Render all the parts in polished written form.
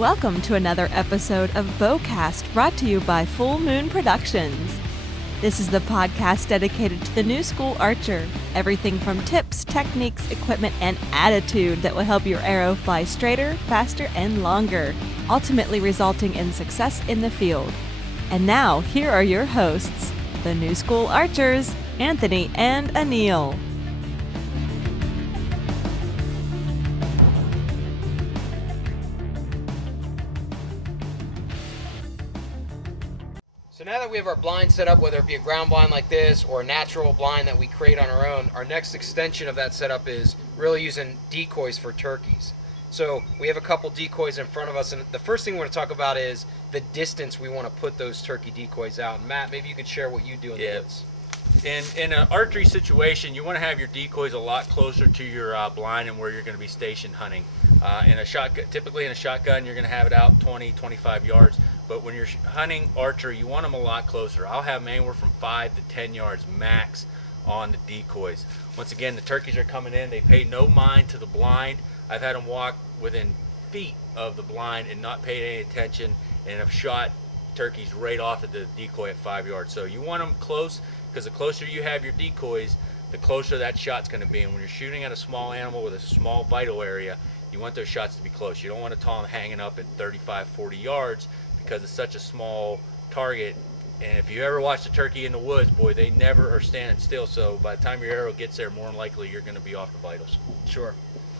Welcome to another episode of BowCast, brought to you by Full Moon Productions. This is the podcast dedicated to the new school archer. Everything from tips, techniques, equipment, and attitude that will help your arrow fly straighter, faster, and longer, ultimately resulting in success in the field. And now, here are your hosts, the new school archers, Anthony and Aneal. So now that we have our blind set up, whether it be a ground blind like this or a natural blind that we create on our own, our next extension of that setup is really using decoys for turkeys. So we have a couple decoys in front of us, and the first thing we want to talk about is the distance we want to put those turkey decoys out. And Matt, maybe you could share what you do in the woods. In an archery situation, you want to have your decoys a lot closer to your blind and where you're going to be stationed hunting. Typically in a shotgun, you're going to have it out 20, 25 yards. But when you're hunting archery, you want them a lot closer. I'll have them anywhere from 5 to 10 yards max on the decoys. Once again, the turkeys are coming in. They pay no mind to the blind. I've had them walk within feet of the blind and not pay any attention, and have shot turkeys right off of the decoy at 5 yards. So you want them close, because the closer you have your decoys, the closer that shot's going to be. And when you're shooting at a small animal with a small vital area, you want those shots to be close. You don't want to tell them hanging up at 35, 40 yards because it's such a small target. And if you ever watch a turkey in the woods, boy, they never are standing still. So by the time your arrow gets there, more than likely you're going to be off the vitals. Sure.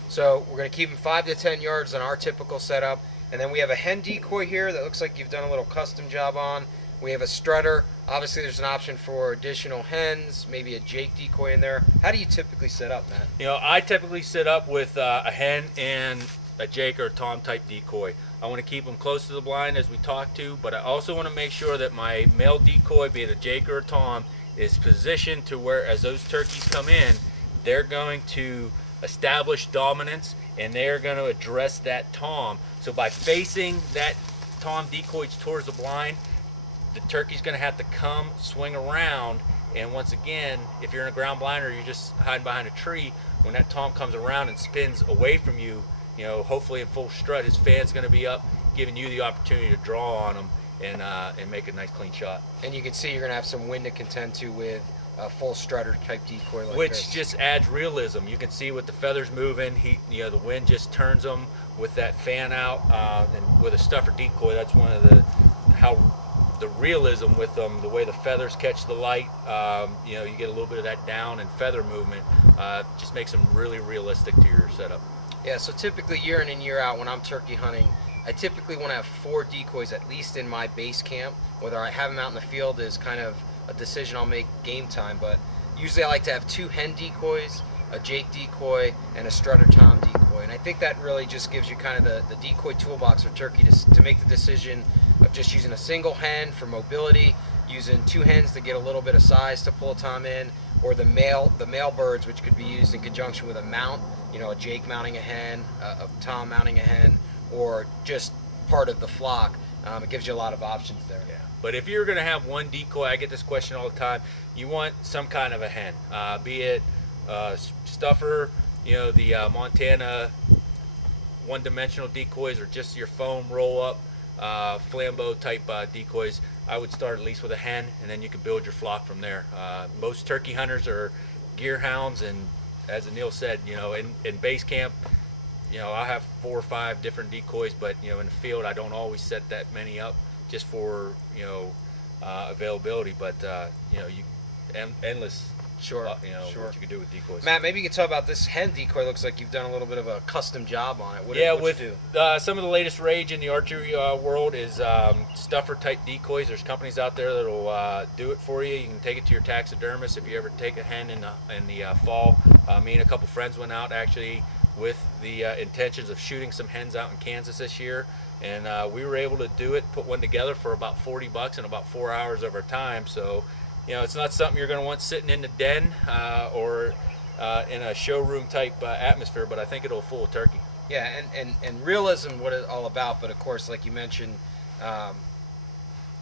So we're going to keep them 5 to 10 yards on our typical setup. And then we have a hen decoy here that looks like you've done a little custom job on. We have a strutter. Obviously, there's an option for additional hens, maybe a jake decoy in there. How do you typically set up, Matt? You know, I typically set up with a hen and a jake or a tom type decoy. I want to keep them close to the blind as we talk to, but I also want to make sure that my male decoy, be it a jake or a tom, is positioned to where as those turkeys come in, they're going to establish dominance and they're going to address that tom. So by facing that tom decoy towards the blind, the turkey's going to have to come, swing around, and once again, if you're in a ground blind or you're just hiding behind a tree, when that tom comes around and spins away from you, you know, hopefully in full strut, his fan's going to be up, giving you the opportunity to draw on him and make a nice clean shot. And you can see you're going to have some wind to contend to with a full strutter type decoy like Which this. just adds realism. You can see with the feathers moving, the wind just turns them with that fan out, and with a stuffer decoy, that's one of the realism with them, the way the feathers catch the light, you get a little bit of that down and feather movement, just makes them really realistic to your setup. Yeah, so typically year in and year out when I'm turkey hunting, I typically want to have 4 decoys at least in my base camp. Whether I have them out in the field is kind of a decision I'll make game time, but usually I like to have 2 hen decoys, a jake decoy, and a strutter tom decoy. And I think that really just gives you kind of the decoy toolbox for turkey to make the decision of just using a single hen for mobility, using 2 hens to get a little bit of size to pull a tom in, or the male birds, which could be used in conjunction with a mount, a jake mounting a hen, a tom mounting a hen, or just part of the flock. It gives you a lot of options there. Yeah. But if you're going to have one decoy, I get this question all the time, you want some kind of a hen, be it stuffer, the Montana one-dimensional decoys, or just your foam roll-up flambeau type decoys. I would start at least with a hen, and then you can build your flock from there. Most turkey hunters are gear hounds, and as Aneal said, in base camp, I'll have 4 or 5 different decoys, but in the field I don't always set that many up just for availability. But endless. Sure. What you can do with decoys. Matt, maybe you could talk about this hen decoy. Looks like you've done a little bit of a custom job on it. What you do? Some of the latest rage in the archery world is stuffer type decoys. There's companies out there that'll do it for you. You can take it to your taxidermist if you ever take a hen in the fall. Me and a couple friends went out actually with the intentions of shooting some hens out in Kansas this year, and we were able to do it, put one together for about $40 in about 4 hours of our time. So it's not something you're going to want sitting in the den or in a showroom type atmosphere, but I think it'll fool a turkey. Yeah, and realism, what it's all about, but of course, like you mentioned,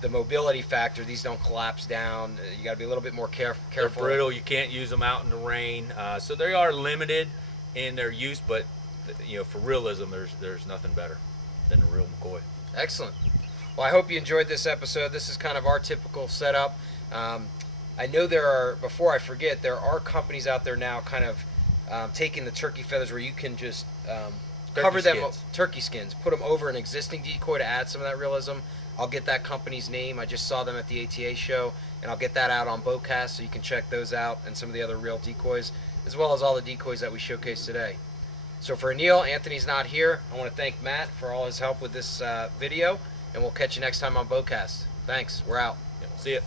the mobility factor, these don't collapse down. You got to be a little bit more careful. They're brittle. You can't use them out in the rain. So they are limited in their use, but for realism, there's nothing better. than the real McCoy. Excellent. Well, I hope you enjoyed this episode. This is kind of our typical setup. I know there are, before I forget, there are companies out there now kind of taking the turkey feathers where you can just cover them, turkey skins, put them over an existing decoy to add some of that realism. I'll get that company's name. I just saw them at the ATA show, and I'll get that out on BowCast so you can check those out and some of the other real decoys, as well as all the decoys that we showcased today. So for Aneal, Anthony's not here. I want to thank Matt for all his help with this video, and we'll catch you next time on BowCast. Thanks. We're out. Yeah, see ya.